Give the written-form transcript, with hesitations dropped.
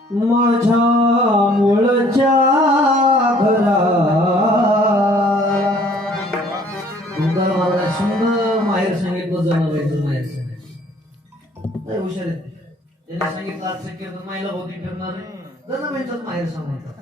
माझ्या मुळच्या घरा सुंदर मला सुंदर माहेर सांगितलं जनाबाईचं माहेर सांगितलं हुशार आहे त्यांनी सांगितलं आज कीर्तन मायला होती फिरणार जनाबाईंचाच माहेर सांगायचा